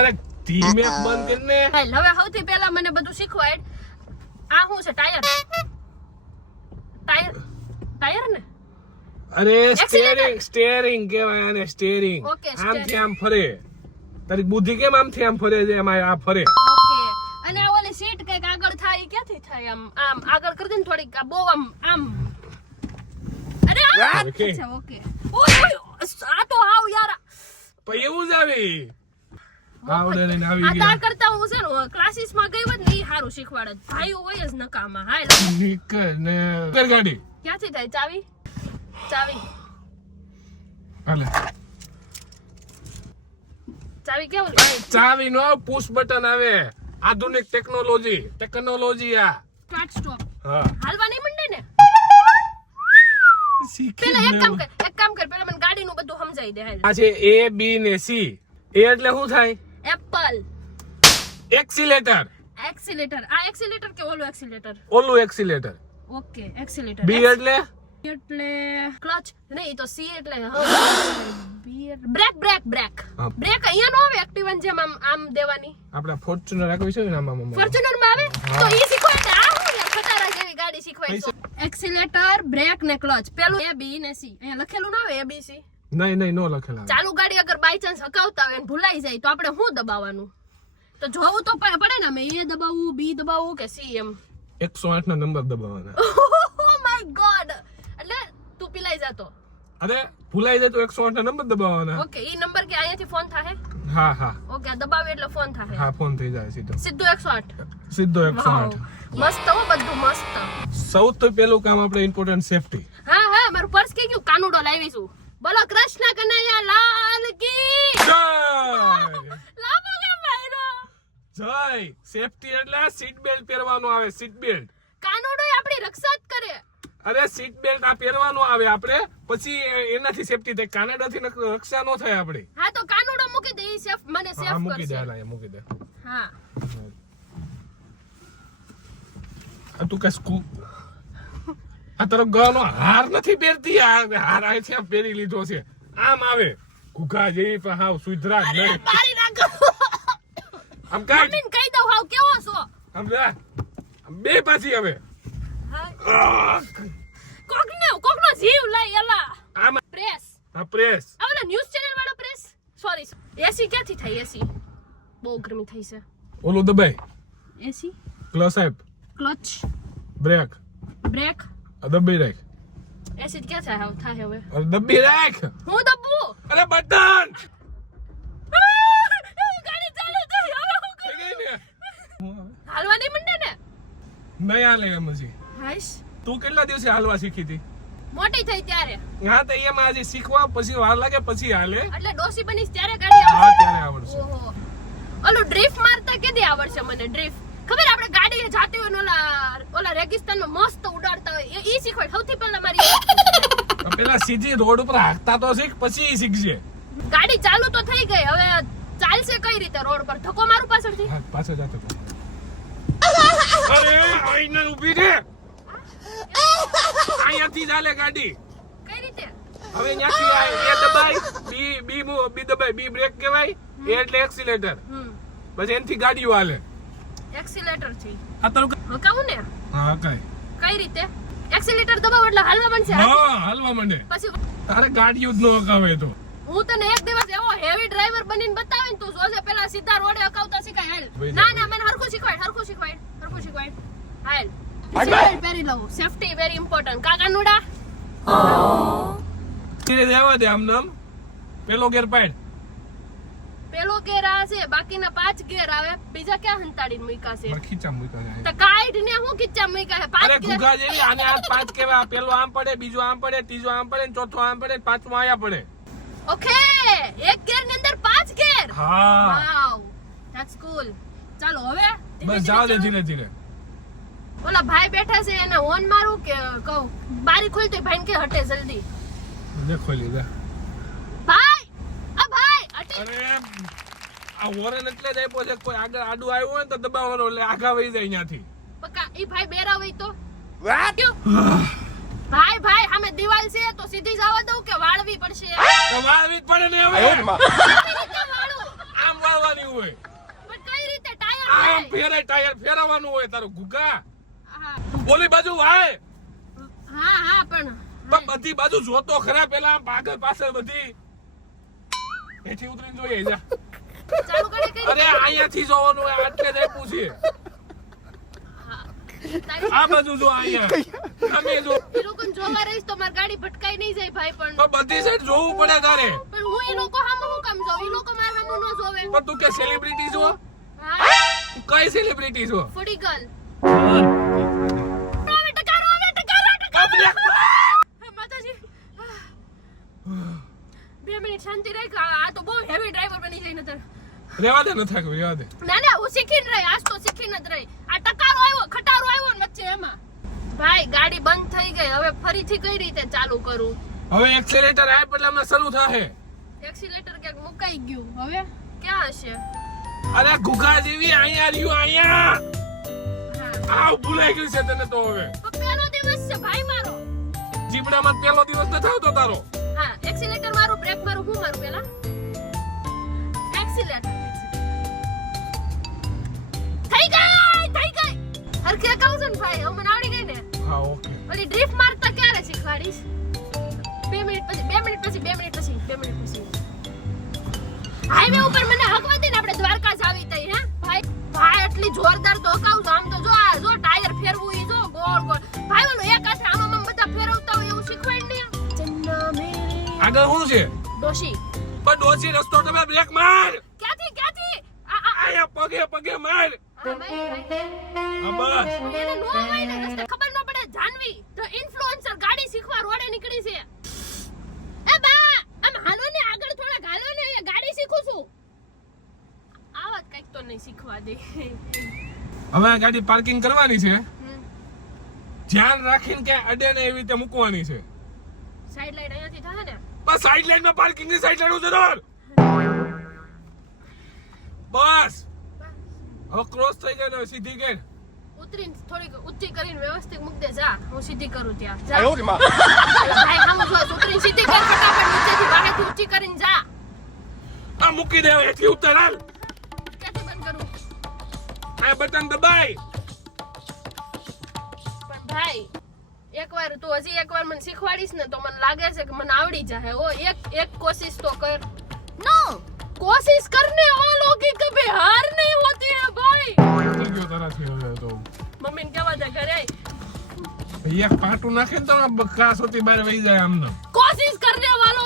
અરે ધીમે બંધ કરીને હાલ હવે સૌથી પહેલા મને બધું શીખવાડ. આ શું છે? ટાયર ને અરે Accelerator. સ્ટેરિંગ કહેવાય આને, સ્ટેરિંગ. Okay, આમથી આમ ફરે. તારી બુદ્ધિ કેમ આમથી આમ ફરે છે? એમાં આ ફરે. ઓકે. અને આ ઓલી સીટ કઈક આગળ થાય ઈ ક્યાંથી થાય? આમ આગળ કરી દે ને થોડીક. આ બહુ આમ અરે આ Okay. છે. ઓકે. ઓય આ તો હાવ યાર. પણ એવું જ આવી આવડે ને આવી આ તાર ગયા કરતા હું છે ને ક્લાસીસ માં ગઈ હોત ને ઈ સારું શીખવાડત. ભાઈઓ હોય જ નકામા. હાલ નીકળ ને કર ગાડી ક્યાંથી થાય? ચાવી હાલે કેવું? ચાવી નો પુશ બટન આવે. આધુનિક ટેકનોલોજી આ સ્ટાર્ટ સ્ટોપ. હા હાલવા નહીં મંડે ને. શીખી પેલા એક લેવું. કામ કર પેલા મને ગાડીનું બધું સમજાઈ દે. હાલ આ છે A B ને C. A એટલે શું થાય? Apple accelerator. એક્સિલેટર. આ એક્સિલેટર કે ઓલું એક્સિલેટર? ઓલું એક્સિલેટર. Okay accelerator. B એટલે એટલે ક્લચ નહીં તો સી એટલે બ્રેક. હા. બ્રેક અહીંયા નો આવે એક્ટિવન જેમ આમ દેવાની. આપડા ફોર્ચ્યુનર રાખવી છે ને આમાં ફોર્ચ્યુનર માં આવે તો ઈ શીખવાય. આ હું યાર ખટારા જેવી ગાડી શીખવાય. એક્સિલેટર, બ્રેક ને ક્લચ. પેલું A B ને C. અહીંયા લખેલું ના આવે A B C. નહીં નો લખેલા. ચાલુ ગાડી અગર બાય ચાન્સ હકાવતા હોય અને ભૂલાઈ જાય તો આપણે શું દબાવવાનું? તો જોવું તો પડે ને. અમે A દબાવવું, B દબાવવું કે C એમ? 108 નો નંબર દબાવવાના. Oh my god. એટલે તું પીલાઈ જાતો. અરે ભૂલાઈ જાય તો 108 નો નંબર દબાવવાના. ઓકે ઈ નંબર કે અહીંયાથી ફોન થાય? હા ઓકે દબાવે એટલે ફોન થાય. હા ફોન થઈ જાય સીધો સીધું 108. સીધો વાવ. 108. મસ્ત હો બધું મસ્ત. સૌથી પહેલું કામ આપણે ઇમ્પોર્ટન્ટ સેફટી. હા મારું પર્સ કે ગયું? કાનુડો લાવીશું. બોલો કૃષ્ણ કનૈયા લાલ કી જય લાવો કે માયરો. જય. સેફટી એટલે સીટ બેલ્ટ પહેરવાનું આવે. Seat belt. કાનુડો આપણી રક્ષા જ કરે. અરે સીટ બેલ્ટ આ પહેરવાનું આવે આપણે, પછી એનાથી સેફટી થાય. કાનાડાથી રક્ષા નો થાય આપણી. હા તો કાનુડો મૂકી દે. ઈ સેફ મને હા સેફ મૂકી દે. કરશે. હાલ મૂકી દે. હા આ તું કઈ આ તારો ગળાનો હાર નથી પહેરતી. હાર આ છે પહેરી લીધો છે. આમ આવે ઘુઘા જેવી પણ હાવ સુધરા જ નહીં. મારી નાખો. આમ કાઢ. મમ્મીને કહી દઉં હાવ કેવો છો. આમ જા. આમ બે પાછી હવે. હા કોકનો જીવ લઈ એલા. આમ પ્રેસ. આ પ્રેસ. આ ઓલા ન્યૂઝ ચેનલ વાળો પ્રેસ. સોરી એસી ક્યાંથી થઈ? એસી બહુ ગરમી થઈ છે. ઓલું દબાઈ. એસી ક્લચ આપ. Clutch brake. બ્રેક. આ દબાઈ રાખ. એસી ક્યાં થાય હવે? અરે દબી રાખ. હું દબવું. અરે બટન ગાડી ચાલુ થઈ. હવે હું થઈ ગઈ ને. હાલવા નહીં મંડે ને. નહીં હાલે એમ હજી. હાઈશ તું કેટલા દિવસે હાલવા શીખી હતી? મોટી થઈ ત્યારે. હા તો એમાં હજી શીખવા પછી વાર લાગે પછી હાલે. એટલે ડોસી બનીશ ત્યારે ગાડી હા આવશે. ત્યારે આવડશે. ઓહો ઓલું ડ્રિફ્ટ મારતા કેદી આવડશે મને? ડ્રિફ્ટ ખબર આપણે ગાડી જાતી હોય ને ઓલા રેગિસ્તાનમાં મસ્ત ઉડાડતા હોય ઈ શીખવાડ. સૌથી પહેલા મારી તો પેલા સીધી રોડ ઉપર હાંકતા તો શીખ, પછી શીખજે. ગાડી ચાલુ તો થઈ ગઈ. હવે ચાલશે કઈ રીતે રોડ પર? ધક્કો મારું પાછળથી. હા પાછો જાતો. અરે આઈને ઊભી રે. અહીંયાથી ચાલે ગાડી. કઈ રીતે? હવે અહીંયાથી આ એ દબાઈ, બી દબાઈ, બી બ્રેક કહેવાય, એ એટલે એક્સિલેટર. પછી એનથી ગાડીઓ હાલે. એક્સિલેટર થી આ તારું હકાવું ને? હા કઈ રીતે? એક્સિલેટર દબાવ એટલે હાલવા બનશે. હા હાલવા માંડે. પછી તારે ગાડીઓ જ ન હકાવે તો. હું તને એક દિવસ એવો હેવી ડ્રાઈવર બનીને બતાવે ને તું જોજે. પેલા સીધા રોડે હકાવતા શીખાય. હાલ ભાઈ ના મને હરખું શીખવાડ. હાલ સીટ પહેરી લઉં. Safety very important. કાકા નુડા ધીરે જવા દે. આમ નામ પેલો ગેર પાડ. પેલો ગેર આ છે, બાકીના 5 ગેર આવે. બીજા ક્યાં હંતાડીને મૂક્યા છે? ખીચા મૂકા જાય. તો કાઈડ ને હું કિચ્ચા મૂક્યા છે? 5 અરે ગેર. ઘુઘા જેવી. આને આ 5 કેવા. પેલો આમ પડે, બીજો આમ પડે, ત્રીજો આમ પડે, ચોથો આમ પડે, પાંચમો આયા પડે. ઓકે એક ગેર ની અંદર 5 ગેર. હા વાવ ધેટ્સ કૂલ. ચાલો હવે બસ જાવ દે ધીરે ધીરે. ઓલા ભાઈ બેઠા છે એને હોર્ન મારું કે કહું? બારી ખોલતી ભાઈ કે હટે જલ્દી. દેખો લીધા. ભાઈ હટે. અરે આ હોરન એટલે જ આપ્યો છે. કોઈ આગળ આડું આવ્યું હોય ને તો દબાવવાનો, એટલે આગા વહી જાય ત્યાંથી. પક્કા ઈ ભાઈ બેરા હોય તો ભાઈ સામે દિવાલ છે તો સીધી જવા દઉં કે વાળવી પડશે? તો વાળવી જ પડે ને હવે. કેવી રીતે વાળું? આમ વાળવાની હોય. ફેરાય ટાયર ફેરવવાનું હોય તારું ગુગા હા ઓલી બાજુ વાય હા પણ પણ બધી બાજુ જોતો ખરા પેલા પાગલ પાછળ બધી એથી ઉતરીને જોઈએ જા ચાલુ કરે કઈ અરે અહીંયાથી જોવાનું હોય આટલે જ આપ્યું છે આ બાજુ જો અહીંયા અમે જો એ લોકોને જોવા રહીશ તો મારી ગાડી ભટકાઈ નહીં જાય ભાઈ પણ તો બધી સાઈડ જોવું પડે તારે પણ હું એ લોકો સામે હું કામ જાઉં? એ લોકો મારા સામે ન જોવે. પણ તું કે સેલિબ્રિટી છો હા, તું કઈ સેલિબ્રિટી છો ફૂડી ગર્લ. હા. હવે ટકારો, હવે ટકારો, ટકારો. માતાજી. 2 મિનિટ શાંતિ રાખ. આ તો બહુ હેવી ડ્રાઈવર બની જાય નતર. રેવા દે ન થાક રેવા દે ના ના, હું શીખીને રહી. આજ તો શીખીને જ રહી. આ ટકારો આવ્યો, ખટારો આવ્યો ને વચ્ચે એમાં. ભાઈ ગાડી બંધ થઈ ગઈ. હવે ફરીથી કઈ રીતે ચાલુ કરું? હવે એક્સેલેરેટર આપ એટલે અમે શરૂ થાહે એક્સિલેટર ક્યાંક મુકાઈ ગયું. હવે ક્યાં હશે? અરે ગુગા જેવી અહીંયા રહ્યું અહીંયા હા, આવ ભૂલાઈ ગયું છે તને તો હવે તો પહેલો દિવસ છે ભાઈ મારો. જીબડામાં પહેલો દિવસ ન થાવતો તારો હા, એક્સિલેટર મારું, બ્રેક મારું, હું મારું પેલા એક્સિલેટર. થઈ ગઈ. હરખે કહું છું ને ભાઈ, હવે મને આવડી ગઈ ને. હા ઓકે ઓલી ડ્રિફ્ટ મારતા ક્યારે શીખવાડીશ? 2 મિનિટ પછી હાઈવે ઉપર મને હકવા દે ને, આપણે દ્વારકા જાવી તઈ. હે ભાઈ, એટલી જોરદાર તો હકાવું છું. આમ તો જો આ જો ટાયર ફેરવું ઈ જો ગોળ ગોળ. ભાઈ ઓલું એક હાથે આમ બધા ફેરવતા હોય એવું શીખવાડ ને. ચન્ના મેરી આગળ શું છે ડોશી. પણ ડોસી રસ્તો તમે બ્રેક માર ક્યાંથી? આયા પગે માર હા, ભાઈ. હા બસ એને નો હોય ને રસ્તે ખબર ન પડે. જાનવી ધ ઇન્ફ્લુએન્સર ગાડી શીખવા રોડે નીકળી છે. એ બા, આમ હાલો ને, આગળ થોડા હાલો ને, અહીંયા ગાડી શીખું છું. આવાજ કઈક તો નહીં શીખવા દે. હવે આ ગાડી પાર્કિંગ કરવાની છે હમ. ધ્યાન રાખીને કે અડે ને એવી રીતે મૂકવાની છે સાઈડ લાઈન અહીંયાથી થાય ને. બસ સાઈડ લાઈન માં પાર્કિંગ ની સાઈડ લાઈન જરૂર બસ હવે ક્રોસ થઈ ગયો ને સીધી ગઈ ઉતરીને થોડીક ઊંચી કરીને વ્યવસ્થિત મૂક દે. જા, હું સીધી કરું ત્યાં. જા. ભાઈ હામું જો, ઉતરીને સીધી કર ફટાફટ. નીચેથી વાહેથી ઊંચી કરીને જા. આ મૂકી દે એટલી ઉતર હાલ ક્યાંથી બંધ કરું? આ બટન દબાઈ પણ ભાઈ, એકવાર તું હજી એકવાર મને શીખવાડીશ ને તો મને લાગે છે કે મને આવડી જાય. ઓ એક કોશિશ તો કર. નો, કોશિશ કરને વાलों की कभी हार नहीं होती है भाई. થઈ ગયો તારાથી હવે તો મમ્મીને કહેવા દે ઘરે આય. એક પાટું નાખે ને તો બકાસ હોતી બહાર વહી જાય આમને कोशिश करने वालों